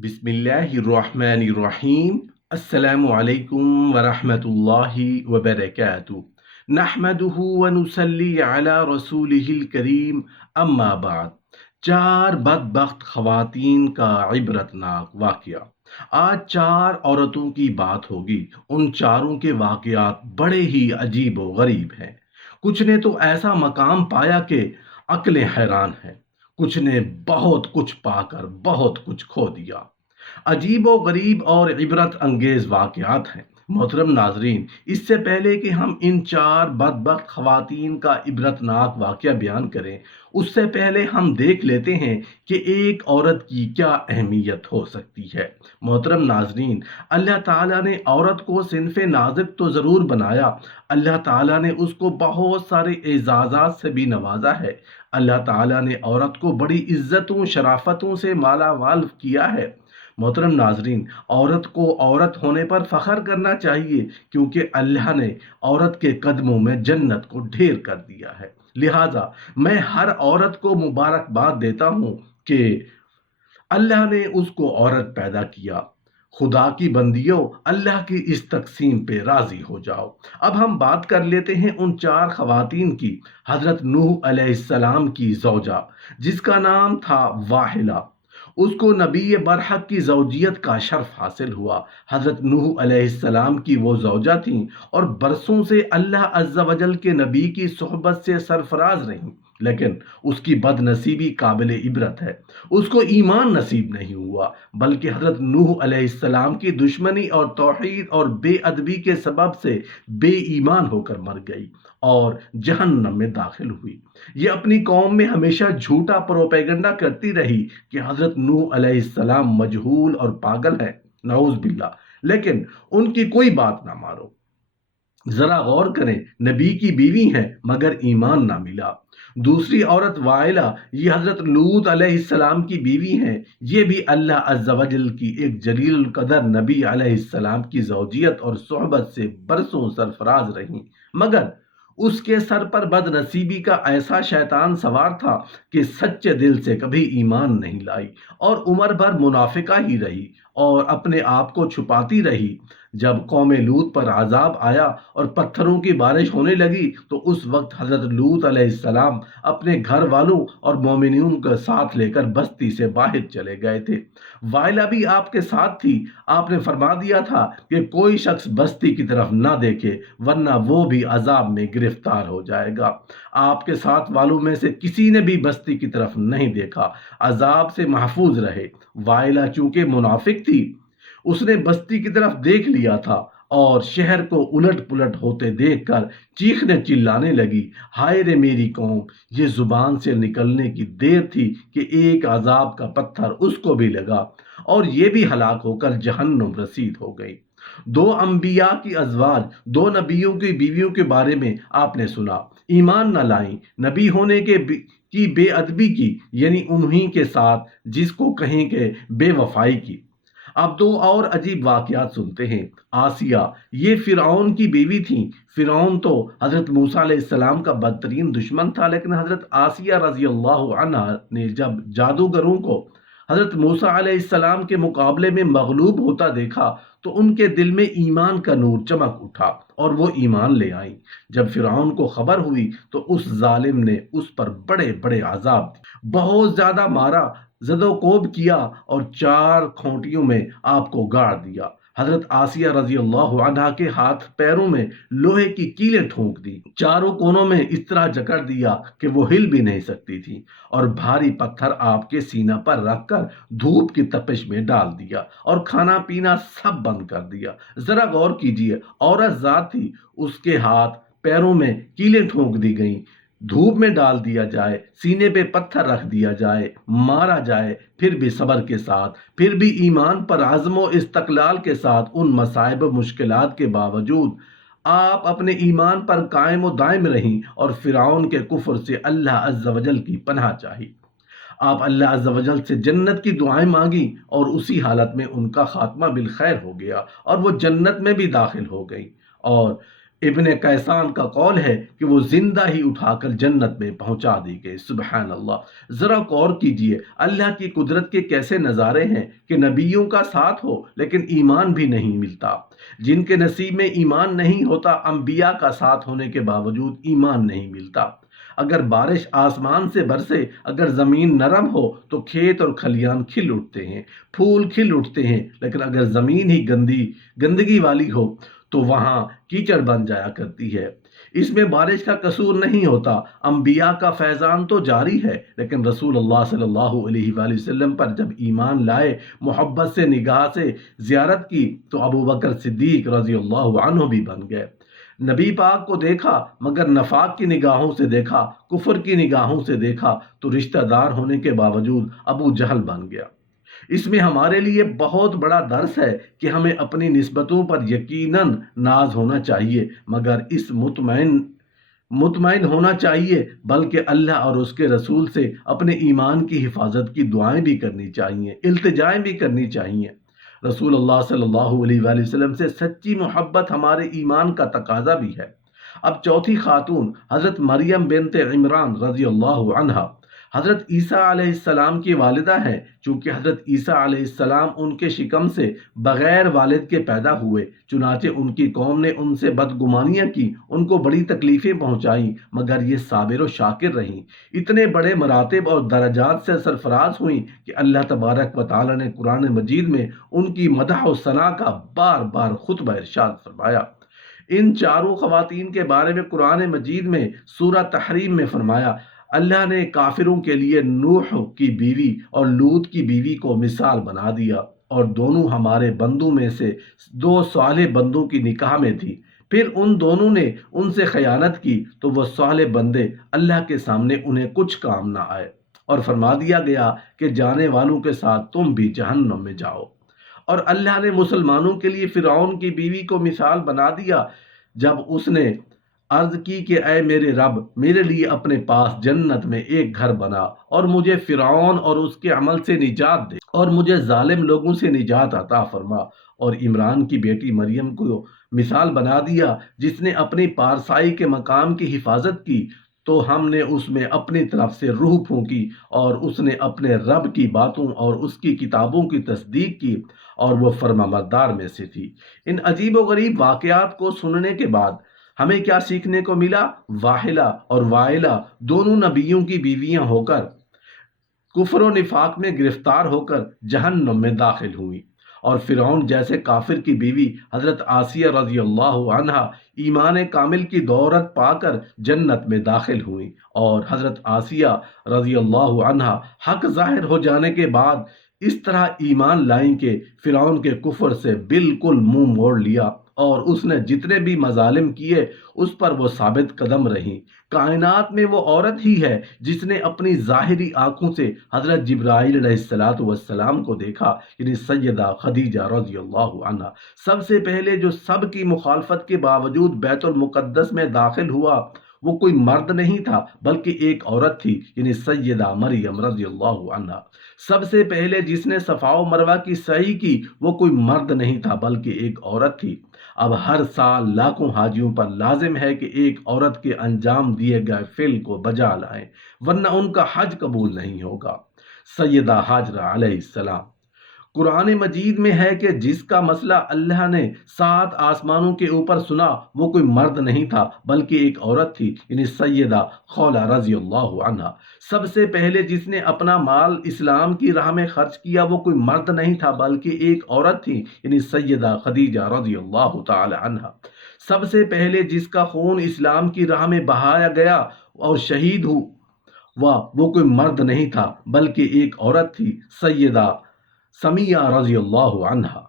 बिस्मिल्लाहिर्रहमानिर्रहीम। अस्सलामु अलैकुम वरहमतुल्लाहि वबरकातुहू। नहमदुहु व नुसल्ली अला रसूलिहिल करीम। अम्मा बाद। चार बदबख्त खवातीन का इबरतनाक वाकया। आज चार औरतों की बात होगी। उन चारों के वाकयात बड़े ही अजीब व गरीब हैं। कुछ ने तो ऐसा मकाम पाया कि अक्लें हैरान हैं। कुछ ने बहुत कुछ पाकर बहुत कुछ खो दिया। अजीब व गरीब और इबरत अंगेज वाकयात हैं। मोहतरम नाजरीन, इससे पहले कि हम इन चार बदबख्त खवातीन का इबरतनाक वाकया बयान करें, उससे पहले हम देख लेते हैं कि एक औरत की क्या अहमियत हो सकती है। मोहतरम नाजरीन, अल्लाह ताला ने औरत को सिनफ़े नाज़िक तो ज़रूर बनाया, अल्लाह ताला ने उसको बहुत सारे एजाज़ात से भी नवाजा है। अल्लाह ताला ने औरत को बड़ी इज्जतों शराफतों से माला माल किया है। मोहतरम नाजरीन, औरत को औरत होने पर फख्र करना चाहिए, क्योंकि अल्लाह ने औरत के कदमों में जन्नत को ढेर कर दिया है। लिहाजा मैं हर औरत को मुबारकबाद देता हूँ कि अल्लाह ने उसको औरत पैदा किया। खुदा की बंदियों, अल्लाह की इस तकसीम पे राजी हो जाओ। अब हम बात कर लेते हैं उन चार खवातीन की। हजरत नूह अलैहिस्सलाम की जौजा, जिसका नाम था वाहिला, उसको नबी बरहक की जौजियत का शर्फ हासिल हुआ। हजरत नूह अलैहिस्सलाम की वो जौजा थी और बरसों से अल्लाह अज़्ज़ा वजल के नबी की सोहबत से सरफराज रहीं, लेकिन उसकी बदनसीबी काबिल इबरत है। उसको ईमान नसीब नहीं हुआ, बल्कि हजरत नूह अलैहिस्सलाम की दुश्मनी और तौहीद और बेअदबी के सबब से बेईमान होकर मर गई और जहन्नम में दाखिल हुई। ये अपनी कौम में हमेशा झूठा प्रोपेगेंडा करती रही कि हजरत नूह अलैहिस्सलाम मजहूल और पागल है, नाउज बिल्ला। लेकिन उनकी कोई बात ना मानो। जरा गौर करें, नबी की बीवी हैं मगर ईमान ना मिला। दूसरी औरत वाइला, ये हजरत लूत अलैहिस्सलाम की बीवी हैं। ये भी अल्लाह अज़्ज़ा वजल की एक जलील कदर नबी अलैहिस्सलाम की ज़ौजियत और सोहबत से बरसों सरफराज रहीं, मगर उसके सर पर बदनसीबी का ऐसा शैतान सवार था कि सच्चे दिल से कभी ईमान नहीं लाई और उम्र भर मुनाफिका ही रही और अपने आप को छुपाती रही। जब कौम लूत पर अजाब आया और पत्थरों की बारिश होने लगी, तो उस वक्त हजरत लूत अलैहिस्सलाम अपने घर वालों और मोमिनीन का साथ लेकर बस्ती से बाहर चले गए थे। वाइला भी आपके साथ थी। आपने फरमा दिया था कि कोई शख्स बस्ती की तरफ ना देखे, वरना वो भी अजाब में गिरफ्तार हो जाएगा। आपके साथ वालों में से किसी ने भी बस्ती की तरफ नहीं देखा, अजाब से महफूज रहे। वाइला चूंकि मुनाफिक थी, उसने बस्ती की तरफ देख लिया था और शहर को उलट पुलट होते देखकर चीखने चिल्लाने लगी, हाय रे मेरी कौम! ये जुबान से निकलने की देर थी कि एक अजाब का पत्थर उसको भी लगा और ये भी हलाक होकर जहन्नुम रसीद हो गई। दो अंबिया की अजवाज, दो नबियों की बीवियों के बारे में आपने सुना, ईमान न लाई, नबी होने की बेअदबी की, यानी उन्हीं के साथ जिसको कहें कि बेवफाई की। अब दो और अजीब वाकयात सुनते हैं। आसिया, ये फिरौन की बीवी थी। फिरौन तो हजरत मूसा अलैहिस्सलाम का बदतरीन दुश्मन था, लेकिन हजरत आसिया रजी अल्लाह अन्हा ने जब जादूगरों को हजरत मूसा अलैहिस्सलाम के मुकाबले में मगलूब होता देखा, तो उनके दिल में ईमान का नूर चमक उठा और वो ईमान ले आई। जब फिरौन को खबर हुई, तो उस जालिम ने उस पर बड़े बड़े अजाब दिए, बहुत ज्यादा मारा, जदोकोब किया और चार खूंटियों में आपको गाड़ दिया। हजरत आसिया रजी अल्लाह अन्हा के हाथ पैरों में लोहे की कीलें ठोंक दी, चारों कोनों में इस तरह जकड़ दिया कि वो हिल भी नहीं सकती थी, और भारी पत्थर आपके सीना पर रखकर धूप की तपिश में डाल दिया और खाना पीना सब बंद कर दिया। जरा गौर कीजिए, औरत जात थी, उसके हाथ पैरों में कीलें ठोंक दी गईं, धूप में डाल दिया जाए, सीने पे पत्थर रख दिया जाए, मारा जाए, फिर भी सब्र के साथ, फिर भी ईमान पर आज़्म व इस्तक़लाल के साथ, उन मसाइब मुश्किलात के बावजूद आप अपने ईमान पर कायम व दायम रहीं और फिरौन के कुफ्र से अल्लाह अज़्ज़ा वजल की पनाह चाही। आप अल्लाह अज़्ज़ा वजल से जन्नत की दुआएं मांगी और उसी हालत में उनका खात्मा बिल खैर हो गया और वो जन्नत में भी दाखिल हो गई। और ابن कैसान का कौल है कि वो जिंदा ही उठाकर जन्नत में पहुंचा दी गई। सुबहान अल्लाह। जरा गौर कीजिए अल्लाह की कुदरत के कैसे नज़ारे हैं कि नबियों का साथ हो लेकिन ईमान भी नहीं मिलता, जिनके नसीब में ईमान नहीं होता अंबिया का साथ होने के बावजूद ईमान नहीं मिलता। अगर बारिश आसमान से बरसे, अगर ज़मीन नरम हो तो खेत और खलियान खिल उठते हैं, फूल खिल उठते हैं, लेकिन अगर ज़मीन ही गंदगी वाली हो तो वहाँ कीचड़ बन जाया करती है। इसमें बारिश का कसूर नहीं होता, अंबिया का फैज़ान तो जारी है, लेकिन रसूलुल्लाह सल्लल्लाहु अलैहि वसल्लम पर जब ईमान लाए, मोहब्बत से निगाह से ज़ियारत की तो अबू बकर सिद्दीक रज़ी अल्लाहु अन्हु भी बन गए। नबी पाक को देखा मगर नफाक की निगाहों से देखा, कुफर की निगाहों से देखा तो रिश्तेदार होने के बावजूद अबू जहल बन गया। इसमें हमारे लिए बहुत बड़ा दर्स है कि हमें अपनी निस्बतों पर यकीनन नाज होना चाहिए, मगर इस मुतमईन होना चाहिए, बल्कि अल्लाह और उसके रसूल से अपने ईमान की हिफाजत की दुआएं भी करनी चाहिए, इल्तिजाएं भी करनी चाहिए। रसूलुल्लाह सल्लल्लाहु अलैहि वसल्लम से सच्ची मोहब्बत हमारे ईमान का तकाजा भी है। अब चौथी खातून हज़रत मरियम बिनते इमरान रज़ी अल्लाहु अन्हा हज़रत ईसा अलैहिस्सलाम की वालिदा हैं। चूँकि हज़रत ईसा अलैहिस्सलाम उनके शिकम से बग़ैर वालिद के पैदा हुए, चुनाचे उनकी कौम ने उनसे बदगुमानियाँ की, उनको बड़ी तकलीफ़ें पहुँचाईं, मगर ये साबिर व शाकिर रहीं। इतने बड़े मरातिब और दरजात से सरफराज हुईं कि अल्लाह तबारक व तआला ने कुरान मजीद में उनकी मदह व सना का बार बार खुतबा इरशाद फरमाया। इन चारों ख़वातीन के बारे में कुरान मजीद में सूरह तहरीम में फरमाया, अल्लाह ने काफिरों के लिए नूह की बीवी और लूत की बीवी को मिसाल बना दिया, और दोनों हमारे बंदों में से दो साले बंदों की निकाह में थी। फिर उन दोनों ने उनसे खयानत की तो वो साले बंदे अल्लाह के सामने उन्हें कुछ काम ना आए, और फरमा दिया गया कि जाने वालों के साथ तुम भी जहन्नम में जाओ। और अल्लाह ने मुसलमानों के लिए फिरौन की बीवी को मिसाल बना दिया, जब उसने अर्ज की कि ऐ मेरे रब, मेरे लिए अपने पास जन्नत में एक घर बना और मुझे फिरौन और उसके अमल से निजात दे और मुझे जालिम लोगों से निजात अता फरमा। और इमरान की बेटी मरियम को मिसाल बना दिया, जिसने अपनी पारसाई के मकाम की हिफाजत की तो हमने उसमें अपनी तरफ से रूह फूंकी, और उसने अपने रब की बातों और उसकी किताबों की तस्दीक की, और वह फर्माबरदार में से थी। इन अजीब व गरीब वाक़यात को सुनने के बाद हमें क्या सीखने को मिला? वाहिला और वाइला दोनों नबियों की बीवियां होकर कुफ्र और निफाक में गिरफ्तार होकर जहन्नम में दाखिल हुई, और फिरौन जैसे काफिर की बीवी हजरत आसिया रजी अल्लाह अन्हा ईमान कामिल की दौलत पाकर जन्नत में दाखिल हुई, और हजरत आसिया रजी अल्लाह अन्हा हक जाहिर हो जाने के बाद इस तरह ईमान लाइन के फिरौन के कुफर से बिल्कुल मुंह मोड़ लिया, और उसने जितने भी मजालिम किए उस पर वो साबित कदम रही। कायनात में वो औरत ही है जिसने अपनी ज़ाहिरी आंखों से हज़रत जिब्राईल अलैहिस्सलातु वस्सलाम को देखा, यानी सैयदा खदीजा रज़ियल्लाहु अन्हा। सबसे पहले जो सब की मुखालफत के बावजूद बैतुल मुक़द्दस में दाखिल हुआ वो कोई मर्द नहीं था बल्कि एक औरत थी, यानी सैयदा मरियम रज़ियल्लाहु अन्हा। सबसे पहले जिसने सफ़ा व मरवा की सई की वो कोई मर्द नहीं था बल्कि एक औरत थी। अब हर साल लाखों हाजियों पर लाजिम है कि एक औरत के अंजाम दिए गए फिल को बजा लाएं, वरना उनका हज कबूल नहीं होगा। सैयदा हाजरा अलैहिस्सलाम। कुरान मजीद में है कि जिसका मसला अल्लाह ने 7 आसमानों के ऊपर सुना वो कोई मर्द नहीं था बल्कि एक औरत थी, यानी सैयदा खौला रज़ी अल्लाहु अन्हा। सबसे पहले जिसने अपना माल इस्लाम की राह में खर्च किया वो कोई मर्द नहीं था बल्कि एक औरत थी, यानी सैयदा खदीजा रज़ी अल्लाहु ताला अन्हा। सबसे पहले जिसका खून इस्लाम की राह में बहाया गया और शहीद हुआ वो कोई मर्द नहीं था बल्कि एक औरत थी, सैयदा समिया रज़ी अल्लाहु अन्हा।